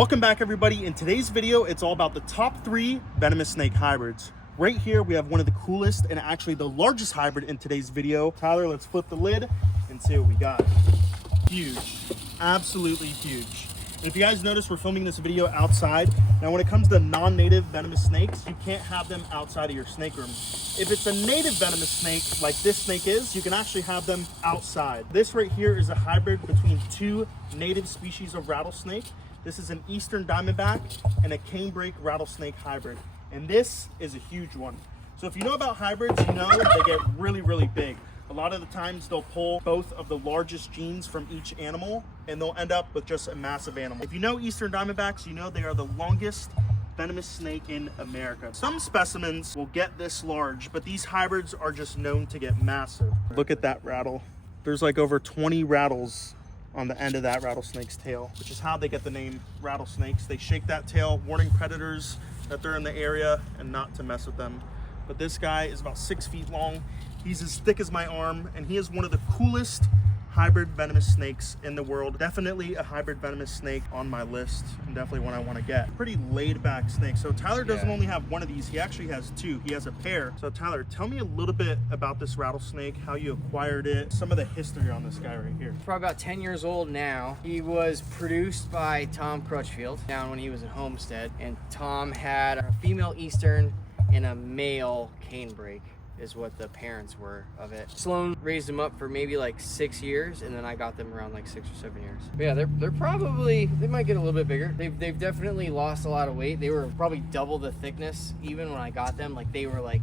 Welcome back, everybody. In today's video, it's all about the top 3 venomous snake hybrids. Right here, we have one of the coolest and actually the largest hybrid in today's video. Tyler, let's flip the lid and see what we got. Huge, absolutely huge. And if you guys notice, we're filming this video outside. Now, when it comes to non-native venomous snakes, you can't have them outside of your snake room. If it's a native venomous snake, like this snake is, you can actually have them outside. This right here is a hybrid between 2 native species of rattlesnake. This is an eastern diamondback and a canebrake rattlesnake hybrid. And this is a huge one. So if you know about hybrids, you know they get really, really big. A lot of the times they'll pull both of the largest genes from each animal and they'll end up with just a massive animal. If you know eastern diamondbacks, you know they are the longest venomous snake in America. Some specimens will get this large, but these hybrids are just known to get massive. Look at that rattle. There's like over 20 rattles on the end of that rattlesnake's tail, which is how they get the name rattlesnakes. They shake that tail, warning predators that they're in the area and not to mess with them. But this guy is about 6 feet long. He's as thick as my arm, and he is one of the coolest hybrid venomous snakes in the world. Definitely a hybrid venomous snake on my list, and definitely one I want to get. Pretty laid back snake. So Tyler doesn't only have one of these, he actually has 2. He has a pair. So Tyler, tell me a little bit about this rattlesnake, how you acquired it, some of the history on this guy right here. Probably about 10 years old now. He was produced by Tom Crutchfield down when he was at Homestead, and Tom had a female eastern and a male canebrake is what the parents were of it. Sloan raised them up for maybe like 6 years, and then I got them around like 6 or 7 years. But yeah, they're probably, they might get a little bit bigger. They've definitely lost a lot of weight. They were probably double the thickness even when I got them. Like they were like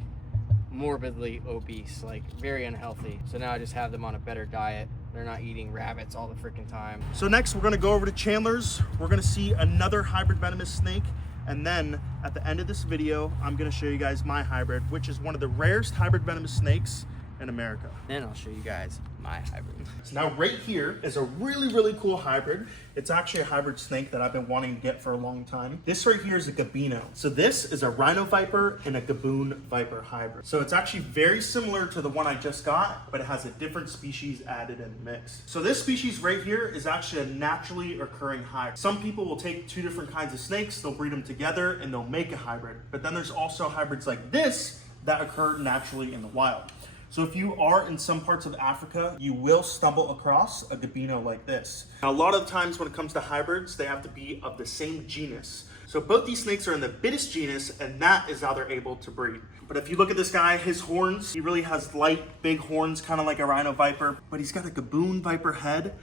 morbidly obese, like very unhealthy. So now I just have them on a better diet. They're not eating rabbits all the freaking time. So next we're gonna go over to Chandler's. We're gonna see another hybrid venomous snake. And then at the end of this video, I'm gonna show you guys my hybrid, which is one of the rarest hybrid venomous snakes in America. Then I'll show you guys my hybrid. So now right here is a really, really cool hybrid. It's actually a hybrid snake that I've been wanting to get for a long time. This right here is a gabino. So this is a rhino viper and a gaboon viper hybrid. So it's actually very similar to the one I just got, but it has a different species added in the mix. So this species right here is actually a naturally occurring hybrid. Some people will take 2 different kinds of snakes, they'll breed them together and they'll make a hybrid. But then there's also hybrids like this that occur naturally in the wild. So if you are in some parts of Africa, you will stumble across a gabino like this. Now, a lot of the times when it comes to hybrids, they have to be of the same genus. So both these snakes are in the Bitis genus, and that is how they're able to breed. But if you look at this guy, his horns, he really has light, big horns, kind of like a rhino viper, but he's got a gaboon viper head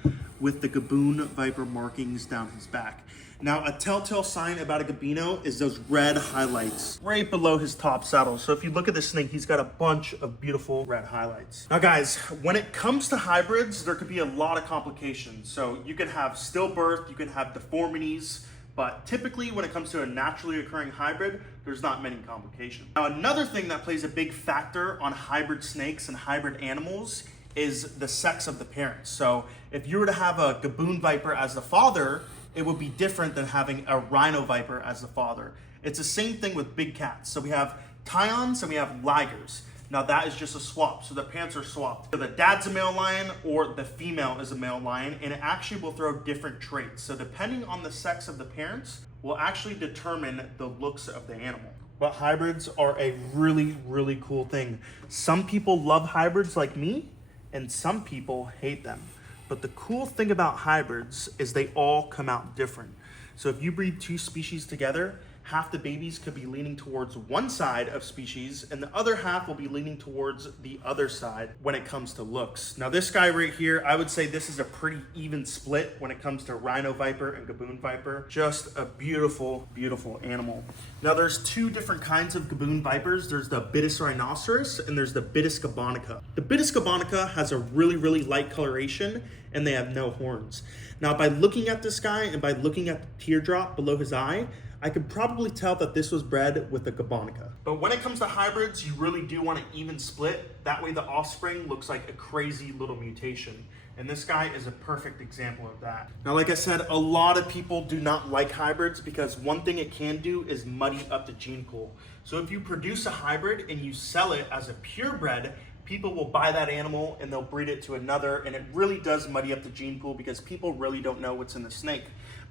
with the gaboon viper markings down his back. Now, a telltale sign about a gabino is those red highlights right below his top saddle. So if you look at this snake, he's got a bunch of beautiful red highlights. Now guys, when it comes to hybrids, there could be a lot of complications. So you can have stillbirth, you can have deformities, but typically when it comes to a naturally occurring hybrid, there's not many complications. Now, another thing that plays a big factor on hybrid snakes and hybrid animals is the sex of the parents. So if you were to have a gaboon viper as the father, it would be different than having a rhino viper as the father. It's the same thing with big cats. So we have Tyons and we have Ligers. Now that is just a swap. So the parents are swapped. So the dad's a male lion or the female is a male lion, and it actually will throw different traits. So depending on the sex of the parents will actually determine the looks of the animal. But hybrids are a really, really cool thing. Some people love hybrids like me, and some people hate them. But the cool thing about hybrids is they all come out different. So if you breed 2 species together, half the babies could be leaning towards one side of species and the other half will be leaning towards the other side when it comes to looks. Now this guy right here, I would say this is a pretty even split when it comes to rhino viper and gaboon viper. Just a beautiful, beautiful animal. Now there's 2 different kinds of gaboon vipers. There's the Bitis rhinoceros and there's the Bitis gabonica. The Bitis gabonica has a really, really light coloration and they have no horns. Now by looking at this guy and by looking at the teardrop below his eye, I could probably tell that this was bred with a gabonica. But when it comes to hybrids, you really do want an even split. That way the offspring looks like a crazy little mutation. And this guy is a perfect example of that. Now, like I said, a lot of people do not like hybrids because one thing it can do is muddy up the gene pool. So if you produce a hybrid and you sell it as a purebred, people will buy that animal and they'll breed it to another, and it really does muddy up the gene pool because people really don't know what's in the snake.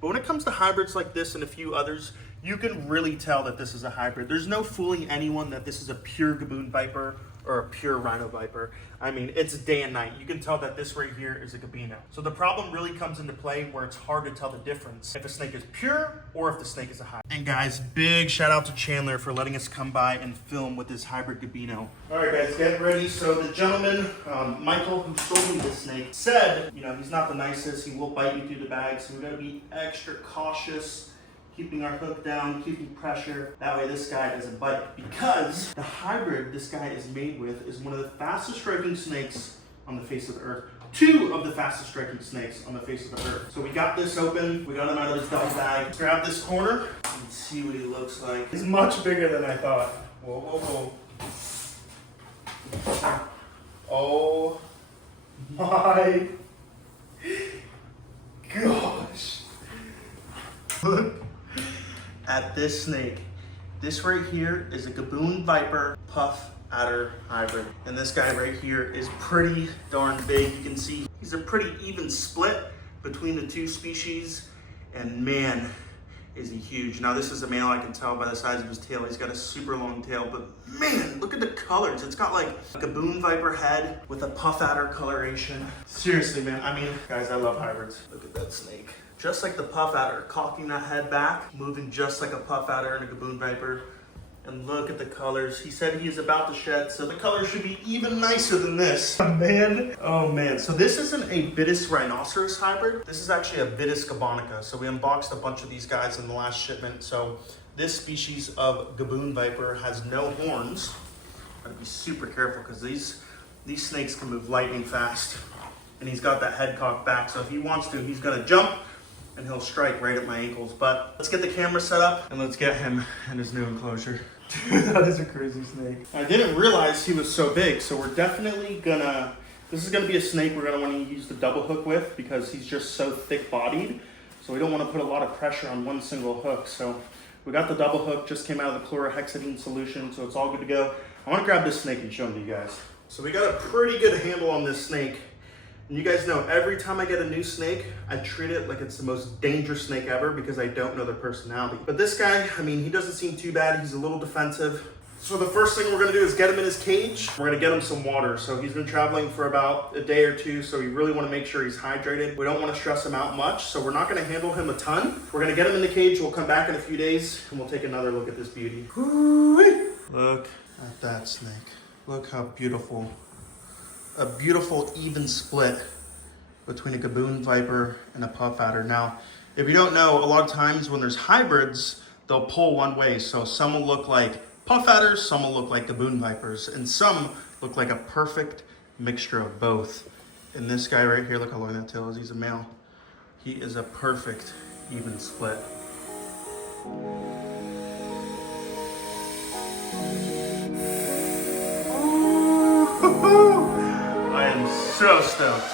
But when it comes to hybrids like this and a few others, you can really tell that this is a hybrid. There's no fooling anyone that this is a pure Gaboon Viper or a pure Rhino Viper. I mean, it's day and night. You can tell that this right here is a Gabino. So the problem really comes into play where it's hard to tell the difference if a snake is pure or if the snake is a hybrid. And guys, big shout out to Chandler for letting us come by and film with this hybrid Gabino. All right guys, get ready. So the gentleman, Michael, who sold me this snake, said, you know, he's not the nicest. He will bite you through the bag. So we gotta be extra cautious, keeping our hook down, keeping pressure. That way this guy doesn't bite. Because the hybrid this guy is made with is one of the fastest striking snakes on the face of the earth. 2 of the fastest striking snakes on the face of the earth. So we got this open, we got him out of his double bag. Let's grab this corner and see what he looks like. He's much bigger than I thought. Whoa, whoa, whoa. Oh my gosh. Look at this snake. This right here is a Gaboon Viper Puff Adder hybrid. And this guy right here is pretty darn big. You can see he's a pretty even split between the 2 species. And man, is he huge. Now this is a male, I can tell by the size of his tail. He's got a super long tail, but man, look at the colors. It's got like a Gaboon Viper head with a Puff Adder coloration. Seriously, man, I mean, guys, I love hybrids. Look at that snake. Just like the Puff Adder, cocking that head back, moving just like a Puff Adder and a Gaboon Viper. And look at the colors. He said he is about to shed, so the colors should be even nicer than this. Man, oh man. So this isn't a Bitis rhinoceros hybrid. This is actually a Bitis gabonica. So we unboxed a bunch of these guys in the last shipment. So this species of Gaboon Viper has no horns. Gotta be super careful because these snakes can move lightning fast. And he's got that head cocked back, so if he wants to, he's gonna jump and he'll strike right at my ankles. But let's get the camera set up and let's get him in his new enclosure. Dude, that is a crazy snake. I didn't realize he was so big, so we're definitely gonna, this is gonna be a snake we're gonna wanna use the double hook with because he's just so thick bodied. So we don't wanna put a lot of pressure on one single hook. So we got the double hook, just came out of the chlorhexidine solution, so it's all good to go. I wanna grab this snake and show him to you guys. So we got a pretty good handle on this snake. And you guys know, every time I get a new snake, I treat it like it's the most dangerous snake ever because I don't know their personality. But this guy, I mean, he doesn't seem too bad. He's a little defensive. So the first thing we're gonna do is get him in his cage. We're gonna get him some water. So he's been traveling for about a day or 2, so we really wanna make sure he's hydrated. We don't wanna stress him out much, so we're not gonna handle him a ton. We're gonna get him in the cage. We'll come back in a few days and we'll take another look at this beauty. Look at that snake. Look how beautiful. A beautiful even split between a Gaboon Viper and a Puff Adder. Now, if you don't know, a lot of times when there's hybrids, they'll pull one way. So some will look like Puff Adders, some will look like Gaboon Vipers, and some look like a perfect mixture of both. And this guy right here, look how long that tail is, he's a male. He is a perfect even split. I am so stoked.